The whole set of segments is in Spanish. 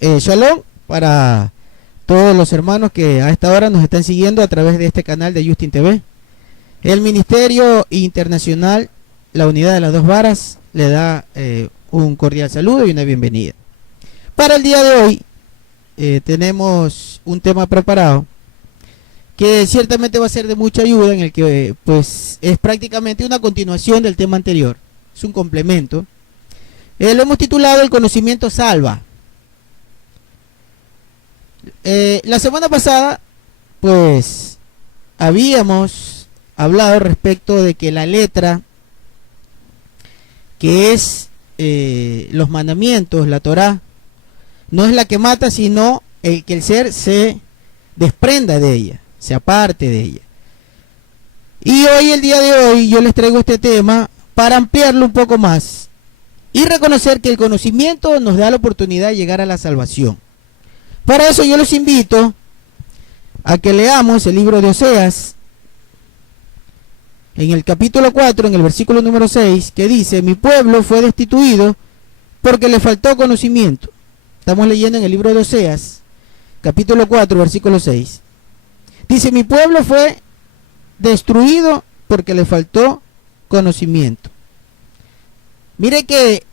Shalom para todos los hermanos que a esta hora nos están siguiendo a través de este canal de Justin TV. El Ministerio Internacional, la Unidad de las Dos Varas, le da un cordial saludo y una bienvenida. Para el día de hoy tenemos un tema preparado que ciertamente va a ser de mucha ayuda, en el que pues es prácticamente una continuación del tema anterior, es un complemento. Lo hemos titulado El conocimiento salva. La semana pasada pues habíamos hablado respecto de que la letra, que es los mandamientos, la Torá, no es la que mata, sino el que el ser se desprenda de ella, se aparte de ella. Y hoy, el día de hoy, yo les traigo este tema para ampliarlo un poco más y reconocer que el conocimiento nos da la oportunidad de llegar a la salvación. Para eso yo los invito a que leamos el libro de Oseas, en el capítulo 4, en el versículo número 6, que dice: mi pueblo fue destituido porque le faltó conocimiento. Estamos leyendo en el libro de Oseas, capítulo 4, versículo 6. Dice: mi pueblo fue destruido porque le faltó conocimiento. Mire que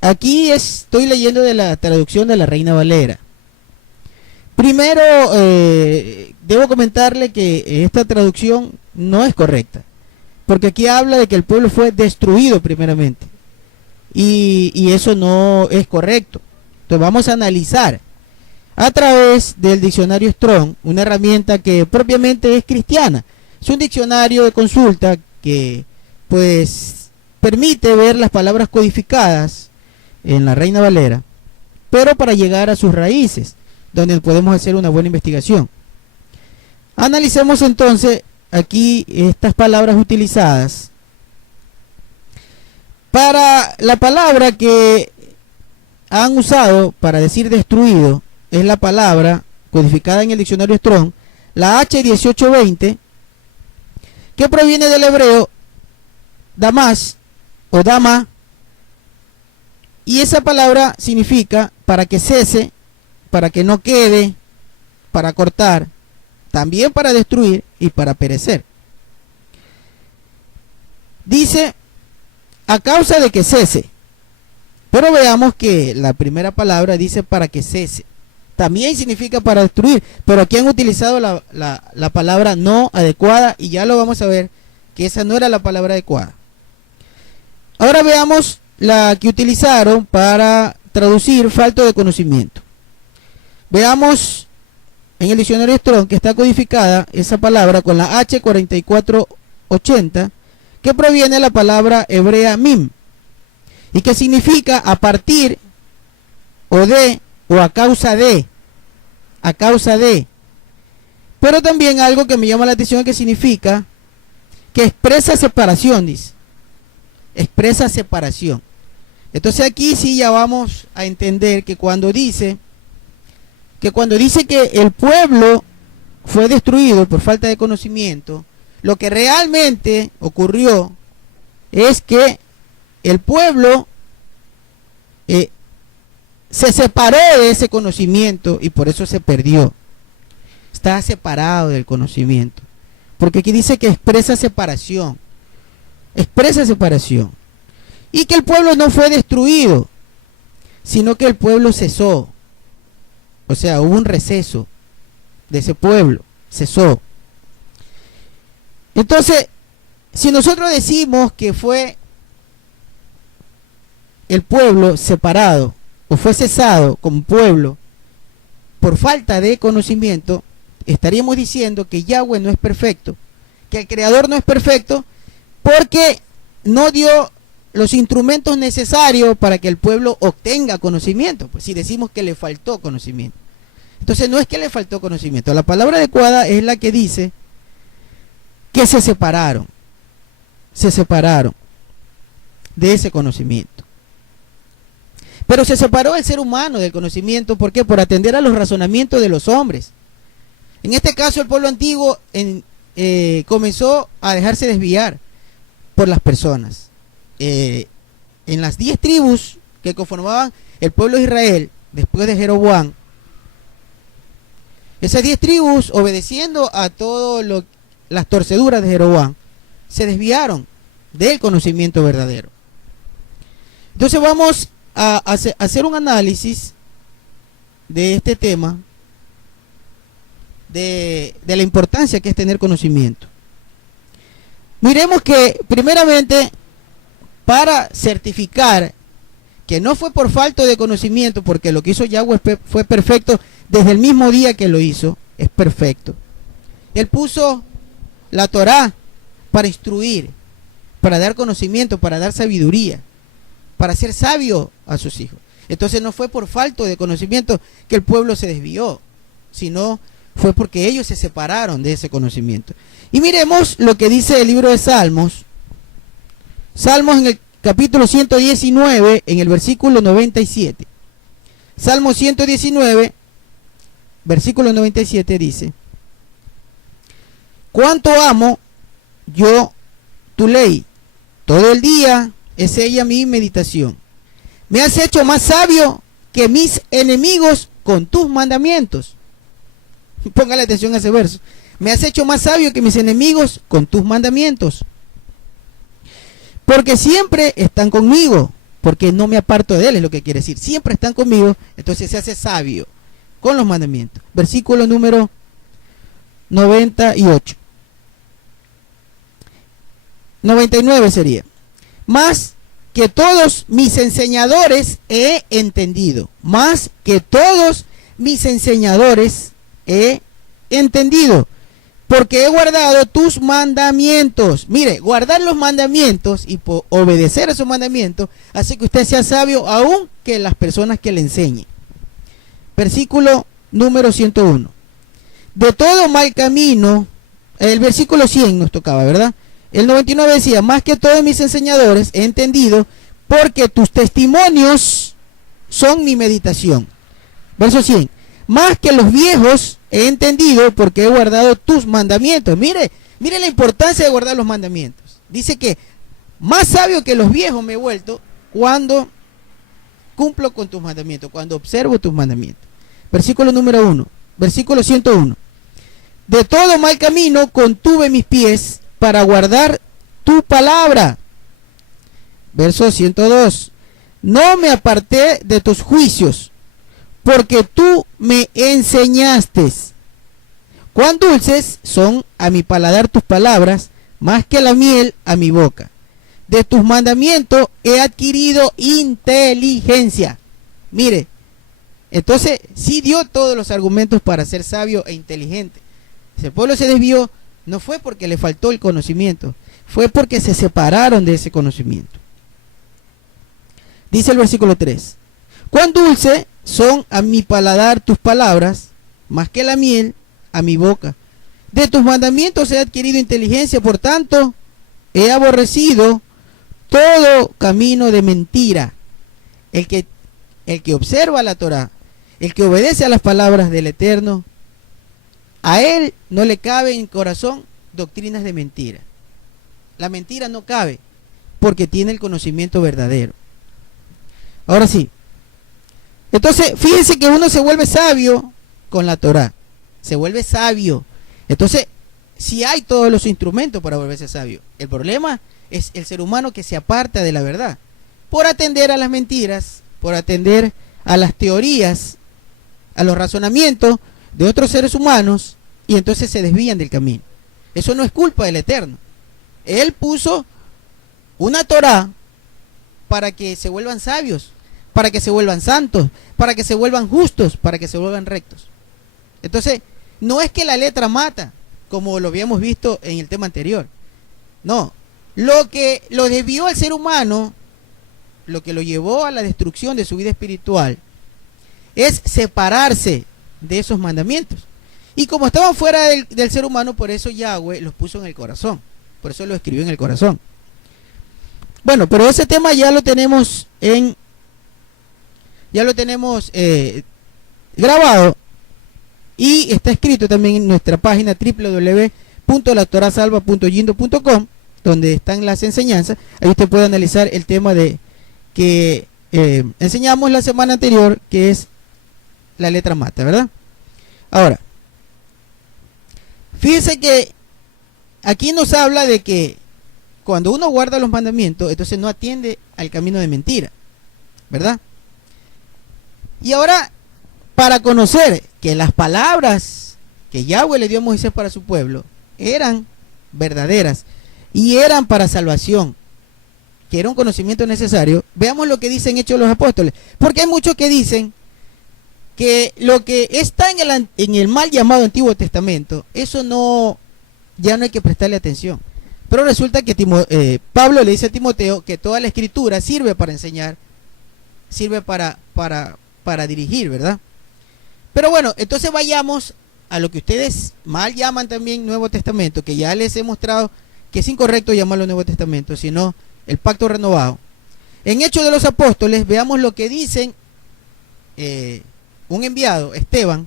aquí estoy leyendo de la traducción de la Reina Valera. Primero, debo comentarle que esta traducción no es correcta, porque aquí habla de que el pueblo fue destruido primeramente, y eso no es correcto. Entonces vamos a analizar a través del diccionario Strong, una herramienta que propiamente es cristiana. Es un diccionario de consulta que pues permite ver las palabras codificadas en la Reina Valera, pero para llegar a sus raíces, donde podemos hacer una buena investigación. Analicemos entonces aquí estas palabras utilizadas. Para la palabra que han usado para decir destruido, es la palabra codificada en el diccionario Strong, la H1820, que proviene del hebreo damas o dama, y esa palabra significa para que cese, para que no quede, para cortar, también para destruir y para perecer. Dice a causa de que cese, pero veamos que la primera palabra dice para que cese, también significa para destruir, pero aquí han utilizado la palabra no adecuada, y ya lo vamos a ver que esa no era la palabra adecuada. Ahora veamos la que utilizaron para traducir falto de conocimiento. Veamos en el diccionario Strong que está codificada esa palabra con la H4480, que proviene de la palabra hebrea mim, y que significa a partir o de o a causa de, pero también algo que me llama la atención, que significa que expresa separación, dice, expresa separación. Entonces aquí sí ya vamos a entender que cuando dice que el pueblo fue destruido por falta de conocimiento, lo que realmente ocurrió es que el pueblo se separó de ese conocimiento, y por eso se perdió. Está separado del conocimiento, porque aquí dice que expresa separación, y que el pueblo no fue destruido, sino que el pueblo cesó. O sea, hubo un receso de ese pueblo, cesó. Entonces, si nosotros decimos que fue el pueblo separado, o fue cesado como pueblo por falta de conocimiento, estaríamos diciendo que Yahweh no es perfecto, que el Creador no es perfecto, porque no dio los instrumentos necesarios para que el pueblo obtenga conocimiento. Pues si decimos que le faltó conocimiento, entonces no es que le faltó conocimiento. La palabra adecuada es la que dice que se separaron de ese conocimiento. Pero se separó el ser humano del conocimiento. ¿Por qué? Por atender a los razonamientos de los hombres. En este caso, el pueblo antiguo comenzó a dejarse desviar por las personas. En las 10 tribus que conformaban el pueblo de Israel, después de Jeroboam, esas 10 tribus, obedeciendo a todo las torceduras de Jeroboam, se desviaron del conocimiento verdadero. Entonces vamos a hacer un análisis de este tema, de la importancia que es tener conocimiento. Miremos que primeramente, para certificar que no fue por falta de conocimiento, porque lo que hizo Yahweh fue perfecto desde el mismo día que lo hizo, es perfecto. Él puso la Torá para instruir, para dar conocimiento, para dar sabiduría, para ser sabio a sus hijos. Entonces no fue por falta de conocimiento que el pueblo se desvió, sino fue porque ellos se separaron de ese conocimiento. Y miremos lo que dice el libro de Salmos. Salmos en el capítulo 119, en el versículo 97. Salmo 119, versículo 97 dice: cuánto amo yo tu ley, todo el día es ella mi meditación. Me has hecho más sabio que mis enemigos con tus mandamientos. Póngale atención a ese verso. Me has hecho más sabio que mis enemigos con tus mandamientos. Porque siempre están conmigo, porque no me aparto de él, es lo que quiere decir. Siempre están conmigo, entonces se hace sabio con los mandamientos. Versículo número 98. 99 sería. Más que todos mis enseñadores he entendido. Más que todos mis enseñadores he entendido. Porque he guardado tus mandamientos. Mire, guardar los mandamientos y obedecer a esos mandamientos hace que usted sea sabio aún que las personas que le enseñen. Versículo número 101. De todo mal camino, el versículo 100 nos tocaba, ¿verdad? El 99 decía: más que todos mis enseñadores he entendido, porque tus testimonios son mi meditación. Verso 100. Más que los viejos he entendido, porque he guardado tus mandamientos. Mire la importancia de guardar los mandamientos. Dice que más sabio que los viejos me he vuelto cuando cumplo con tus mandamientos, cuando observo tus mandamientos. Versículo número 1. Versículo 101. De todo mal camino contuve mis pies para guardar tu palabra. Verso 102. No me aparté de tus juicios, porque tú me enseñaste. Cuán dulces son a mi paladar tus palabras, más que la miel a mi boca. De tus mandamientos he adquirido inteligencia. Mire, entonces sí dio todos los argumentos para ser sabio e inteligente. Si el pueblo se desvió, no fue porque le faltó el conocimiento, fue porque se separaron de ese conocimiento. Dice el versículo 3. Cuán dulce son a mi paladar tus palabras, más que la miel a mi boca. De tus mandamientos he adquirido inteligencia, por tanto he aborrecido todo camino de mentira. El que observa la Torá, el que obedece a las palabras del Eterno, a él no le cabe en corazón doctrinas de mentira. La mentira no cabe porque tiene el conocimiento verdadero. Ahora sí. Entonces, fíjense que uno se vuelve sabio con la Torá. Se vuelve sabio. Entonces, si hay todos los instrumentos para volverse sabio. El problema es el ser humano que se aparta de la verdad. Por atender a las mentiras, por atender a las teorías, a los razonamientos de otros seres humanos, y entonces se desvían del camino. Eso no es culpa del Eterno. Él puso una Torá para que se vuelvan sabios, para que se vuelvan santos, para que se vuelvan justos, para que se vuelvan rectos. Entonces, no es que la letra mata, como lo habíamos visto en el tema anterior. No, lo que lo desvió al ser humano, lo que lo llevó a la destrucción de su vida espiritual, es separarse de esos mandamientos. Y como estaban fuera del ser humano, por eso Yahweh los puso en el corazón. Por eso lo escribió en el corazón. Bueno, pero ese tema ya lo tenemos grabado y está escrito también en nuestra página www.latorasalva.yindo.com, donde están las enseñanzas. Ahí usted puede analizar el tema de que enseñamos la semana anterior, que es la letra mata, ¿verdad? Ahora, fíjense que aquí nos habla de que cuando uno guarda los mandamientos, entonces no atiende al camino de mentira, ¿verdad? Y ahora, para conocer que las palabras que Yahweh le dio a Moisés para su pueblo eran verdaderas y eran para salvación, que era un conocimiento necesario, veamos lo que dicen Hechos de los Apóstoles, porque hay muchos que dicen que lo que está en el mal llamado Antiguo Testamento, eso no, ya no hay que prestarle atención. Pero resulta que Pablo le dice a Timoteo que toda la escritura sirve para enseñar, sirve para dirigir, ¿verdad? Pero bueno, entonces vayamos a lo que ustedes mal llaman también Nuevo Testamento, que ya les he mostrado que es incorrecto llamarlo Nuevo Testamento, sino el pacto renovado. En Hechos de los Apóstoles, veamos lo que dicen un enviado, Esteban,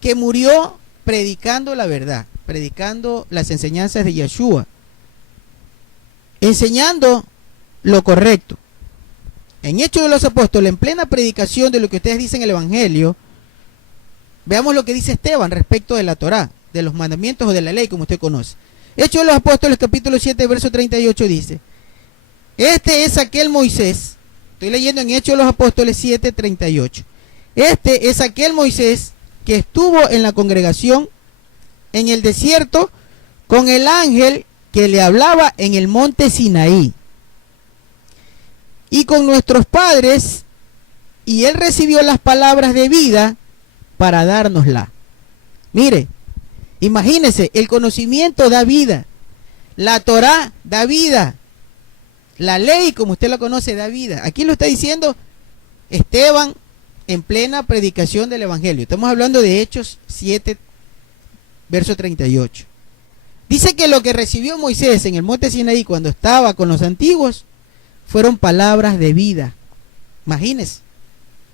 que murió predicando la verdad, predicando las enseñanzas de Yeshua, enseñando lo correcto. En Hechos de los Apóstoles, en plena predicación de lo que ustedes dicen en el Evangelio, veamos lo que dice Esteban respecto de la Torá, de los mandamientos o de la ley, como usted conoce. Hechos de los Apóstoles, capítulo 7, verso 38, dice: este es aquel Moisés, estoy leyendo en Hechos de los Apóstoles 7, 38. Este es aquel Moisés que estuvo en la congregación en el desierto con el ángel que le hablaba en el monte Sinaí y con nuestros padres, y él recibió las palabras de vida para dárnosla. Mire, imagínese, el conocimiento da vida, la Torá da vida, la ley, como usted la conoce, da vida. Aquí lo está diciendo Esteban en plena predicación del Evangelio. Estamos hablando de Hechos 7, verso 38. Dice que lo que recibió Moisés en el monte Sinaí cuando estaba con los antiguos fueron palabras de vida. Imagínese,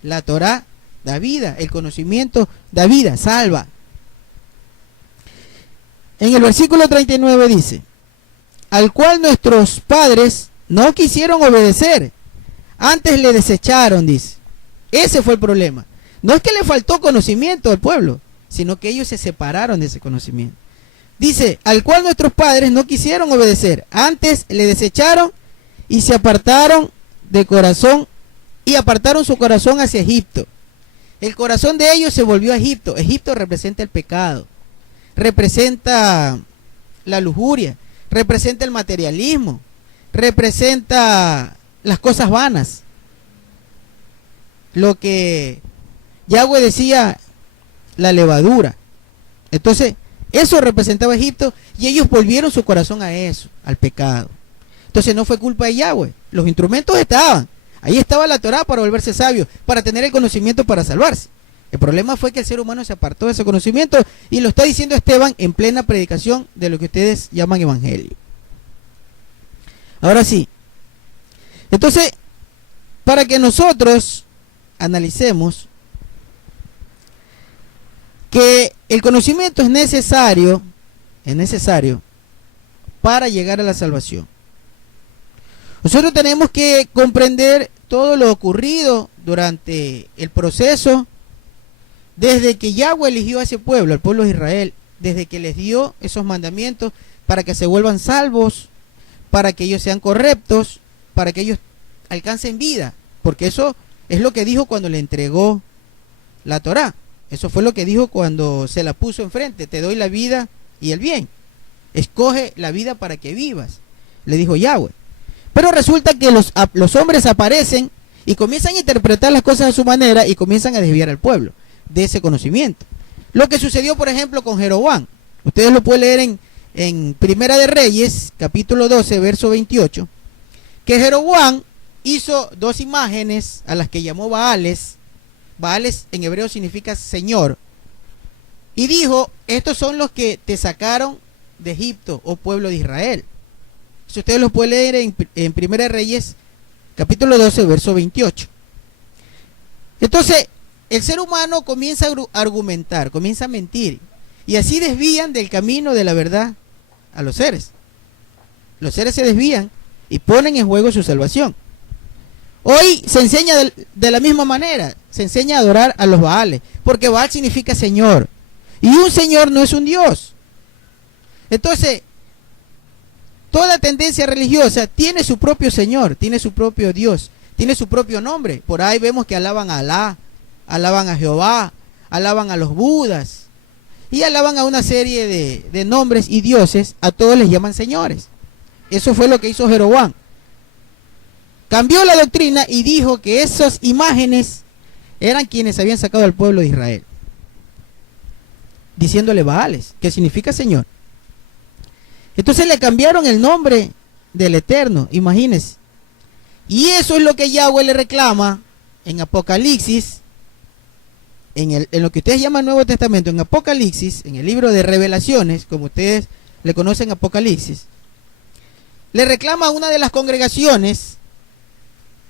la Torá da vida, el conocimiento da vida, salva. En el versículo 39 dice: al cual nuestros padres no quisieron obedecer, antes le desecharon, dice. Ese fue el problema. No es que le faltó conocimiento al pueblo, sino que ellos se separaron de ese conocimiento. Dice: al cual nuestros padres no quisieron obedecer, antes le desecharon y se apartaron de corazón, y apartaron su corazón hacia Egipto. El corazón de ellos se volvió a Egipto. Egipto representa el pecado, representa la lujuria, representa el materialismo, representa las cosas vanas. Lo que Yahweh decía, la levadura. Entonces, eso representaba Egipto, y ellos volvieron su corazón a eso, al pecado. Entonces no fue culpa de Yahweh, los instrumentos estaban, ahí estaba la Torá para volverse sabio, para tener el conocimiento para salvarse. El problema fue que el ser humano se apartó de ese conocimiento, y lo está diciendo Esteban en plena predicación de lo que ustedes llaman evangelio. Ahora sí, entonces, para que nosotros analicemos que el conocimiento es necesario para llegar a la salvación. Nosotros tenemos que comprender todo lo ocurrido durante el proceso, desde que Yahweh eligió a ese pueblo, al pueblo de Israel, desde que les dio esos mandamientos para que se vuelvan salvos, para que ellos sean correctos, para que ellos alcancen vida, porque eso es lo que dijo cuando le entregó la Torá. Eso fue lo que dijo cuando se la puso enfrente: te doy la vida y el bien, escoge la vida para que vivas, le dijo Yahweh. Pero resulta que los hombres aparecen y comienzan a interpretar las cosas a su manera y comienzan a desviar al pueblo de ese conocimiento. Lo que sucedió, por ejemplo, con Jeroboam. Ustedes lo pueden leer en Primera de Reyes, capítulo 12, verso 28, que Jeroboam hizo dos imágenes a las que llamó Baales. Baales en hebreo significa Señor. Y dijo: estos son los que te sacaron de Egipto, oh pueblo de Israel. Si ustedes lo pueden leer en Primera de Reyes, capítulo 12, verso 28. Entonces, el ser humano comienza a argumentar, comienza a mentir, y así desvían del camino de la verdad a los seres. Los seres se desvían y ponen en juego su salvación. Hoy se enseña de la misma manera. se enseña a adorar a los Baales, porque Baal significa señor, y un señor no es un dios. Entonces, toda tendencia religiosa tiene su propio señor, tiene su propio Dios, tiene su propio nombre. Por ahí vemos que alaban a Alá, alaban a Jehová, alaban a los Budas, y alaban a una serie de nombres y dioses, a todos les llaman señores. Eso fue lo que hizo Jeroboam. Cambió la doctrina y dijo que esas imágenes eran quienes habían sacado al pueblo de Israel, diciéndole Baales, que significa señor. Entonces le cambiaron el nombre del Eterno, imagínense. Y eso es lo que Yahweh le reclama en Apocalipsis, en lo que ustedes llaman Nuevo Testamento, en Apocalipsis, en el libro de Revelaciones, como ustedes le conocen Apocalipsis. Le reclama a una de las congregaciones,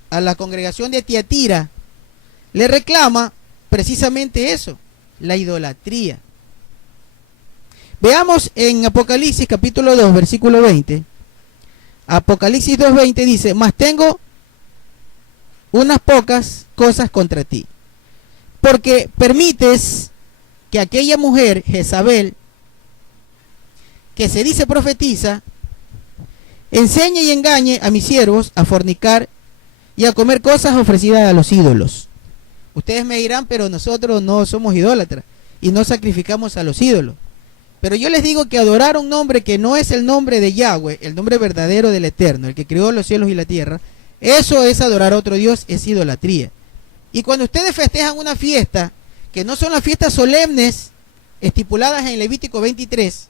a la congregación de Tiatira, le reclama precisamente eso, la idolatría. Veamos en Apocalipsis capítulo 2, versículo 20. Apocalipsis 2:20 dice: mas tengo unas pocas cosas contra ti, porque permites que aquella mujer, Jezabel, que se dice profetiza, enseñe y engañe a mis siervos a fornicar y a comer cosas ofrecidas a los ídolos. Ustedes me dirán, pero nosotros no somos idólatras y no sacrificamos a los ídolos. Pero yo les digo que adorar un nombre que no es el nombre de Yahweh, el nombre verdadero del Eterno, el que creó los cielos y la tierra, eso es adorar a otro Dios, es idolatría. Y cuando ustedes festejan una fiesta, que no son las fiestas solemnes estipuladas en Levítico 23,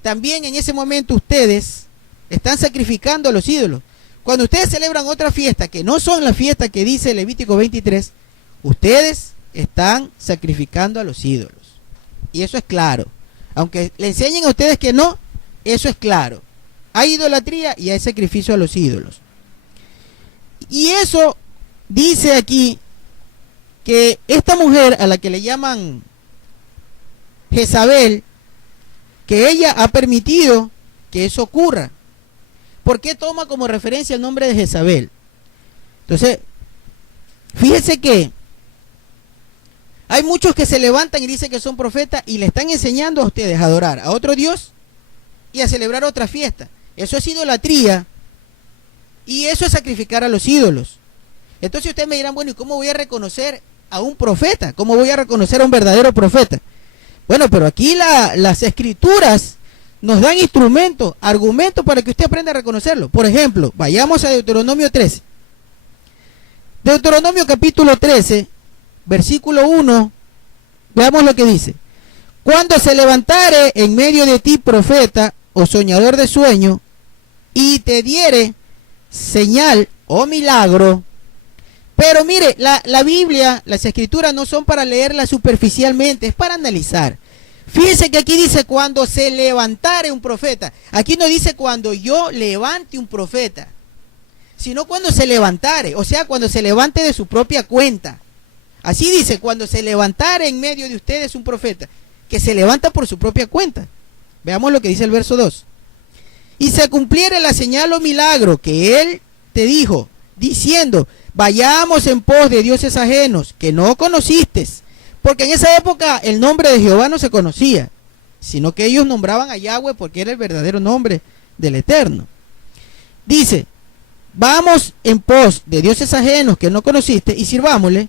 también en ese momento ustedes están sacrificando a los ídolos. Cuando ustedes celebran otra fiesta que no son la fiesta que dice Levítico 23, ustedes están sacrificando a los ídolos. Y eso es claro. Aunque le enseñen a ustedes que no, eso es claro. Hay idolatría y hay sacrificio a los ídolos. Y eso dice aquí que esta mujer a la que le llaman Jezabel, que ella ha permitido que eso ocurra. ¿Por qué toma como referencia el nombre de Jezabel? Entonces, fíjense que hay muchos que se levantan y dicen que son profetas y le están enseñando a ustedes a adorar a otro Dios y a celebrar otra fiesta. Eso es idolatría y eso es sacrificar a los ídolos. Entonces ustedes me dirán, bueno, ¿y cómo voy a reconocer a un profeta? ¿Cómo voy a reconocer a un verdadero profeta? Bueno, pero aquí las escrituras nos dan instrumentos, argumentos para que usted aprenda a reconocerlo. Por ejemplo, vayamos a Deuteronomio 13. Deuteronomio capítulo 13, versículo 1, veamos lo que dice. Cuando se levantare en medio de ti profeta o soñador de sueño, y te diere señal o milagro. Pero mire, la Biblia, las escrituras no son para leerla superficialmente, es para analizar. Fíjense que aquí dice cuando se levantare un profeta. Aquí no dice cuando yo levante un profeta, sino cuando se levantare, o sea, cuando se levante de su propia cuenta. Así dice, cuando se levantare en medio de ustedes un profeta, que se levanta por su propia cuenta. Veamos lo que dice el verso 2. Y se cumpliere la señal o milagro que él te dijo, diciendo, vayamos en pos de dioses ajenos, que no conociste. Porque en esa época el nombre de Jehová no se conocía, sino que ellos nombraban a Yahweh porque era el verdadero nombre del Eterno. Dice, vamos en pos de dioses ajenos que no conociste y sirvámosle.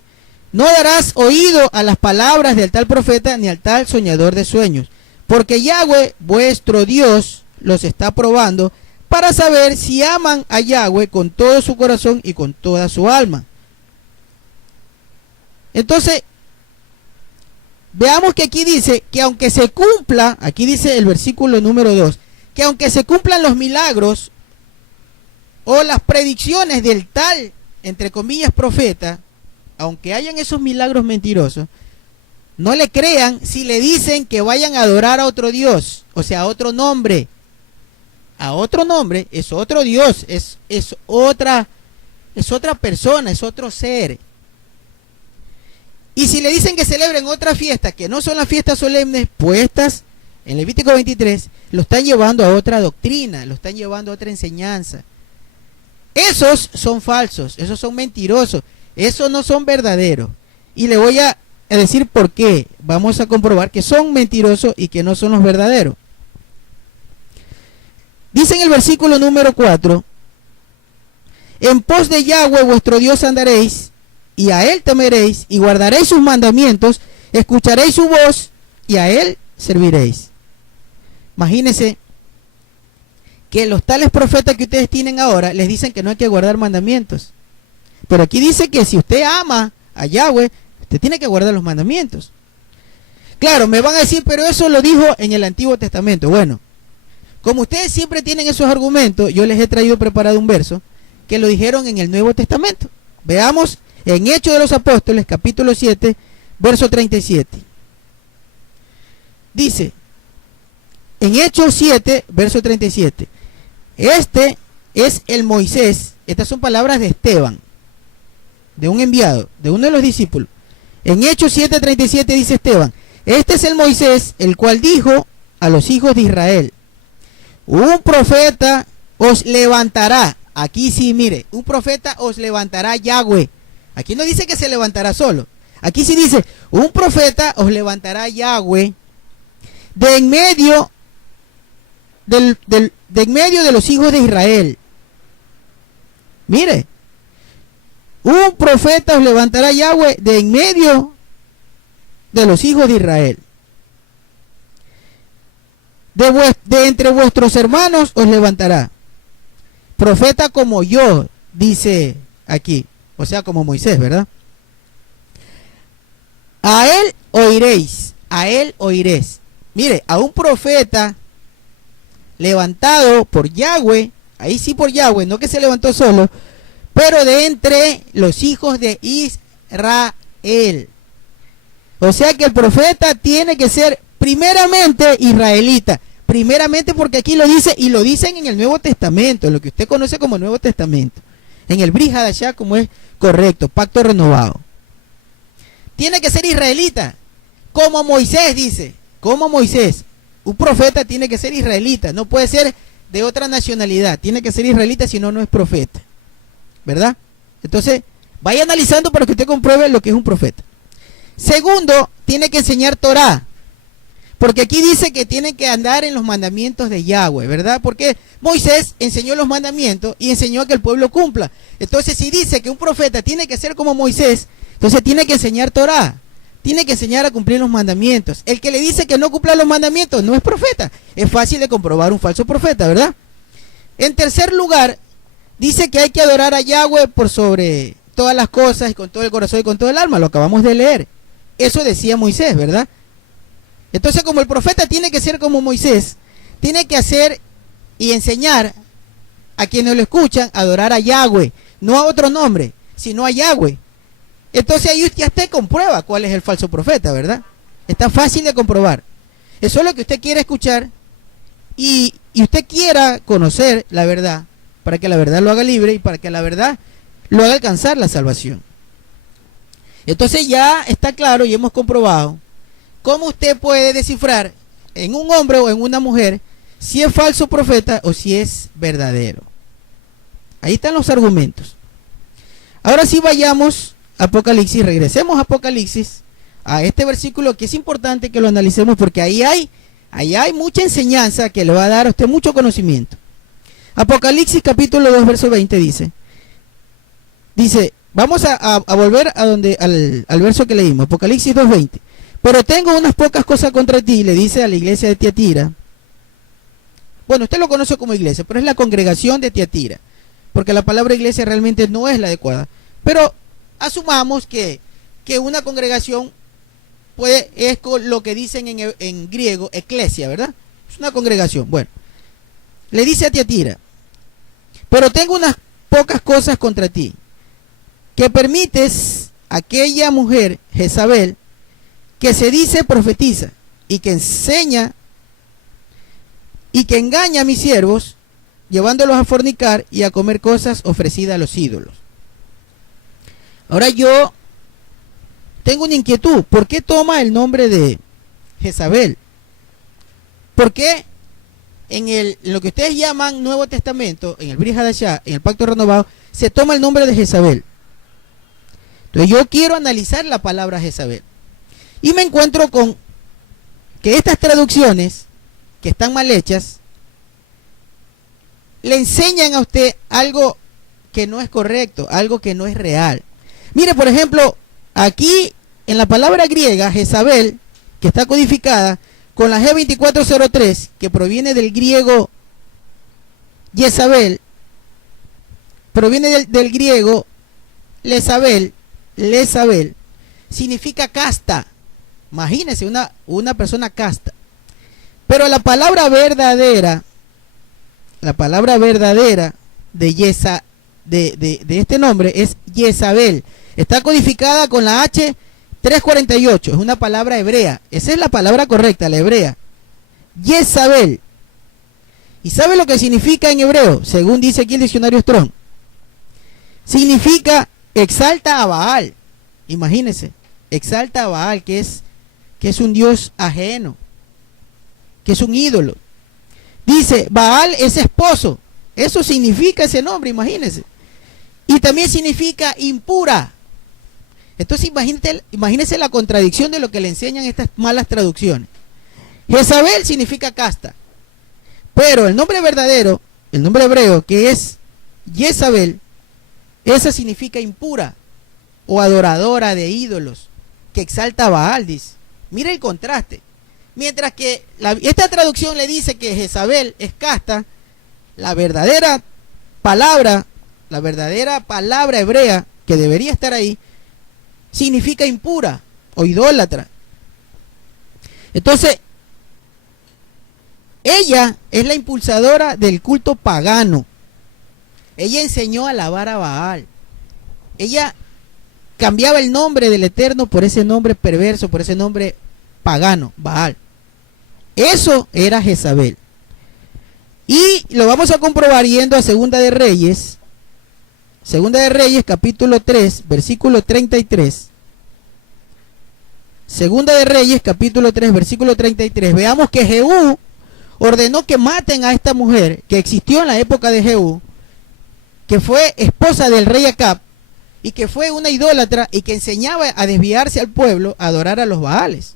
No darás oído a las palabras del tal profeta ni al tal soñador de sueños, porque Yahweh vuestro Dios los está probando para saber si aman a Yahweh con todo su corazón y con toda su alma. Entonces, veamos que aquí dice que aunque se cumpla, aquí dice el versículo número 2, que aunque se cumplan los milagros o las predicciones del tal, entre comillas, profeta, aunque hayan esos milagros mentirosos, no le crean si le dicen que vayan a adorar a otro Dios, o sea, a otro nombre. A otro nombre es otro Dios, es otra persona, es otro ser. Y si le dicen que celebren otra fiesta, que no son las fiestas solemnes puestas en Levítico 23, lo están llevando a otra doctrina, lo están llevando a otra enseñanza. Esos son falsos, esos son mentirosos, esos no son verdaderos. Y le voy a decir por qué. Vamos a comprobar que son mentirosos y que no son los verdaderos. Dice en el versículo número 4: en pos de Yahweh vuestro Dios andaréis, y a él temeréis, y guardaréis sus mandamientos, escucharéis su voz, y a él serviréis. Imagínense que los tales profetas que ustedes tienen ahora les dicen que no hay que guardar mandamientos. Pero aquí dice que si usted ama a Yahweh, usted tiene que guardar los mandamientos. Claro, me van a decir, pero eso lo dijo en el Antiguo Testamento. Bueno, como ustedes siempre tienen esos argumentos, yo les he traído preparado un verso que lo dijeron en el Nuevo Testamento. Veamos en Hechos de los Apóstoles, capítulo 7, verso 37. Dice, en Hechos 7, verso 37, este es el Moisés, estas son palabras de Esteban, de un enviado, de uno de los discípulos. En Hechos 7, 37 dice Esteban, este es el Moisés, el cual dijo a los hijos de Israel, un profeta os levantará. Aquí sí, mire, un profeta os levantará Yahweh. Aquí no dice que se levantará solo. Aquí sí dice, un profeta os levantará Yahweh de en medio de en medio de los hijos de Israel. Mire, un profeta os levantará Yahweh de en medio de los hijos de Israel. De entre vuestros hermanos os levantará. Profeta como yo, dice aquí, o sea, como Moisés, ¿verdad? A él oiréis, a él oiréis. Mire, a un profeta levantado por Yahweh, ahí sí por Yahweh, no que se levantó solo, pero de entre los hijos de Israel. O sea que el profeta tiene que ser primeramente israelita. Primeramente porque aquí lo dice, y lo dicen en el Nuevo Testamento, en lo que usted conoce como Nuevo Testamento, en el Brit Hadashah, como es correcto, pacto renovado. Tiene que ser israelita, como Moisés dice, como Moisés. Un profeta tiene que ser israelita, no puede ser de otra nacionalidad, tiene que ser israelita, si no, no es profeta, ¿verdad? Entonces, vaya analizando para que usted compruebe lo que es un profeta. Segundo, tiene que enseñar Torah. Porque aquí dice que tienen que andar en los mandamientos de Yahweh, ¿verdad? Porque Moisés enseñó los mandamientos y enseñó a que el pueblo cumpla. Entonces, si dice que un profeta tiene que ser como Moisés, entonces tiene que enseñar Torah. Tiene que enseñar a cumplir los mandamientos. El que le dice que no cumpla los mandamientos no es profeta. Es fácil de comprobar un falso profeta, ¿verdad? En tercer lugar, dice que hay que adorar a Yahweh por sobre todas las cosas y con todo el corazón y con todo el alma. Lo acabamos de leer. Eso decía Moisés, ¿verdad? Entonces, como el profeta tiene que ser como Moisés, tiene que hacer y enseñar a quienes lo escuchan a adorar a Yahweh, no a otro nombre, sino a Yahweh. Entonces ahí usted comprueba cuál es el falso profeta, ¿verdad? Está fácil de comprobar. Eso es lo que usted quiere escuchar y usted quiera conocer la verdad, para que la verdad lo haga libre y para que la verdad lo haga alcanzar la salvación. Entonces ya está claro y hemos comprobado cómo usted puede descifrar en un hombre o en una mujer si es falso profeta o si es verdadero. Ahí están los argumentos. Ahora sí vayamos a Apocalipsis, regresemos a Apocalipsis, a este versículo que es importante que lo analicemos porque ahí hay mucha enseñanza que le va a dar a usted mucho conocimiento. Apocalipsis capítulo 2 verso 20 dice, vamos a volver a al verso que leímos, Apocalipsis 2:20. Pero tengo unas pocas cosas contra ti, le dice a la iglesia de Tiatira. Bueno, usted lo conoce como iglesia, pero es la congregación de Tiatira, porque la palabra iglesia realmente no es la adecuada. Pero asumamos que una congregación es lo que dicen en griego, eclesia, ¿verdad? Es una congregación. Bueno, le dice a Tiatira, pero tengo unas pocas cosas contra ti, que permites a aquella mujer, Jezabel, que se dice profetiza y que enseña y que engaña a mis siervos, llevándolos a fornicar y a comer cosas ofrecidas a los ídolos. Ahora yo tengo una inquietud. ¿Por qué toma el nombre de Jezabel? ¿Por qué en lo que ustedes llaman Nuevo Testamento, en el Brit Hadashah, en el Pacto Renovado, se toma el nombre de Jezabel? Entonces yo quiero analizar la palabra Jezabel. Y me encuentro con que estas traducciones, que están mal hechas, le enseñan a usted algo que no es correcto, algo que no es real. Mire, por ejemplo, aquí en la palabra griega, Jezabel, que está codificada con la G2403, que proviene del griego Jezabel, proviene del griego Lesabel, significa casta. Imagínense una persona casta. Pero la palabra verdadera de este nombre es Jezabel. Está codificada con la H348. Es una palabra hebrea. Esa es la palabra correcta, la hebrea. Jezabel. ¿Y sabe lo que significa en hebreo? Según dice aquí el diccionario Strong. Significa exalta a Baal. Imagínense. Exalta a Baal, que es un dios ajeno, que es un ídolo. Dice, Baal es esposo. Eso significa ese nombre, imagínense. Y también significa impura. Entonces imagínense la contradicción de lo que le enseñan estas malas traducciones. Jezabel significa casta. Pero el nombre verdadero, el nombre hebreo, que es Jezabel, esa significa impura o adoradora de ídolos, que exalta a Baal, dice. Mira el contraste. Mientras que esta traducción le dice que Jezabel es casta, la verdadera palabra hebrea que debería estar ahí, significa impura o idólatra. Entonces, ella es la impulsadora del culto pagano. Ella enseñó a alabar a Baal. Ella cambiaba el nombre del Eterno por ese nombre perverso, por ese nombre pagano, Baal. Eso era Jezabel. Y lo vamos a comprobar yendo a Segunda de Reyes. Segunda de Reyes, capítulo 3, versículo 33. Segunda de Reyes, capítulo 3, versículo 33. Veamos que Jehú ordenó que maten a esta mujer que existió en la época de Jehú, que fue esposa del rey Acab, y que fue una idólatra y que enseñaba a desviarse al pueblo a adorar a los Baales.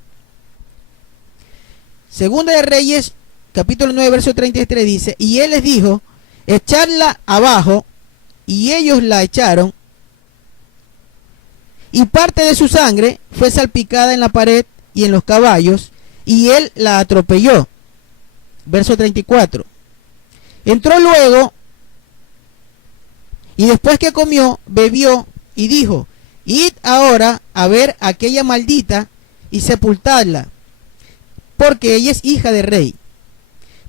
Segunda de Reyes, capítulo 9, verso 33 dice, y él les dijo, echadla abajo, y ellos la echaron, y parte de su sangre fue salpicada en la pared y en los caballos, y él la atropelló. Verso 34. Entró luego, y después que comió, bebió, y dijo, id ahora a ver a aquella maldita, y sepultadla, porque ella es hija de rey.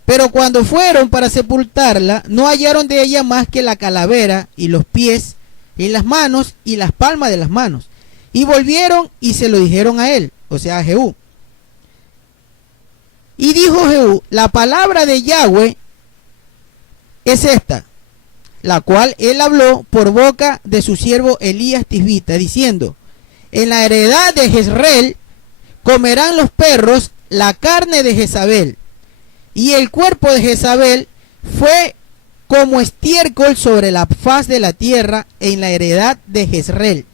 Pero cuando fueron para sepultarla, no hallaron de ella más que la calavera, y los pies, y las manos, y las palmas de las manos. Y volvieron y se lo dijeron a él, o sea a Jehú. Y dijo Jehú, la palabra de Yahweh es esta, la cual él habló por boca de su siervo Elías Tisbita, diciendo, en la heredad de Jezreel comerán los perros la carne de Jezabel, y el cuerpo de Jezabel fue como estiércol sobre la faz de la tierra en la heredad de Jezreel,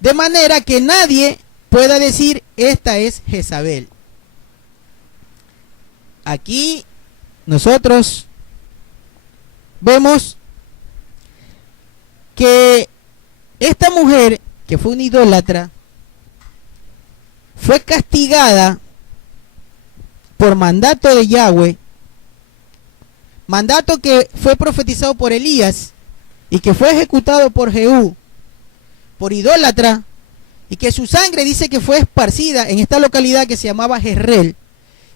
de manera que nadie pueda decir esta es Jezabel. Aquí nosotros vemos que esta mujer, que fue una idólatra, fue castigada por mandato de Yahweh, mandato que fue profetizado por Elías y que fue ejecutado por Jehú, por idólatra, y que su sangre dice que fue esparcida en esta localidad que se llamaba Jezreel,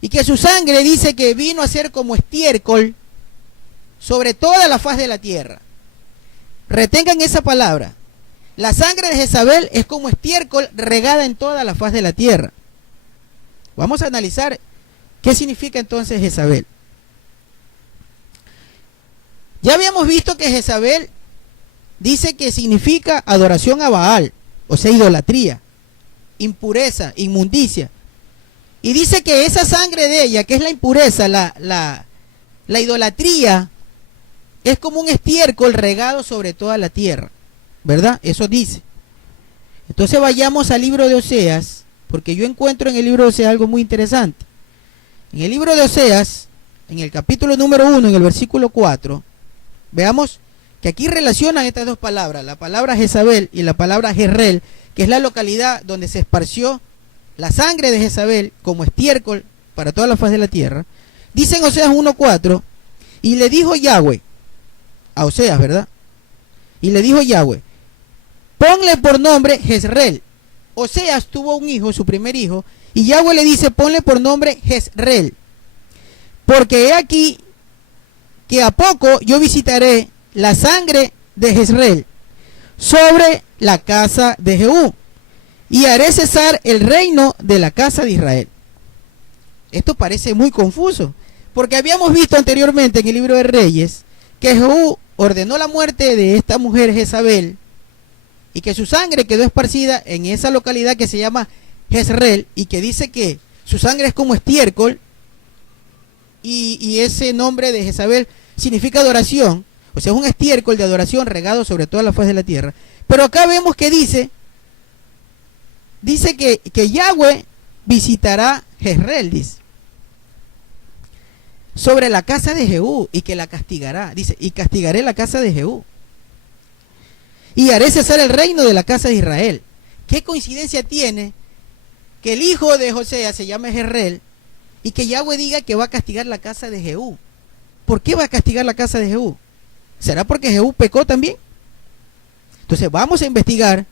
y que su sangre dice que vino a ser como estiércol sobre toda la faz de la tierra. Retengan esa palabra. La sangre de Jezabel es como estiércol regada en toda la faz de la tierra. Vamos a analizar qué significa entonces Jezabel. Ya habíamos visto que Jezabel dice que significa adoración a Baal, o sea, idolatría, impureza, inmundicia. Y dice que esa sangre de ella, que es la impureza, la idolatría, es como un estiércol regado sobre toda la tierra, ¿verdad? Eso dice. Entonces vayamos al libro de Oseas, porque yo encuentro en el libro de Oseas algo muy interesante. En el libro de Oseas, en el capítulo número 1, en el versículo 4, veamos que aquí relacionan estas dos palabras, la palabra Jezabel y la palabra Jezreel, que es la localidad donde se esparció la sangre de Jezabel como estiércol para toda la faz de la tierra. Dice en Oseas 1:4, y le dijo Yahweh, a Oseas, ¿verdad? Y le dijo Yahweh, ponle por nombre Jezreel. Oseas tuvo un hijo, su primer hijo, y Yahweh le dice, ponle por nombre Jezreel, porque he aquí que a poco yo visitaré la sangre de Jezreel sobre la casa de Jehú, y haré cesar el reino de la casa de Israel. Esto parece muy confuso, porque habíamos visto anteriormente en el libro de Reyes que Jehú ordenó la muerte de esta mujer Jezabel y que su sangre quedó esparcida en esa localidad que se llama Jezreel, y que dice que su sangre es como estiércol, y ese nombre de Jezabel significa adoración, o sea, es un estiércol de adoración regado sobre toda la faz de la tierra. Pero acá vemos que dice que Yahweh visitará Jezreel, dice, sobre la casa de Jehú, y que la castigará. Dice, y castigaré la casa de Jehú, y haré cesar el reino de la casa de Israel. ¿Qué coincidencia tiene que el hijo de Oseas se llame Jezreel y que Yahweh diga que va a castigar la casa de Jehú? ¿Por qué va a castigar la casa de Jehú? ¿Será porque Jehú pecó también? Entonces vamos a investigar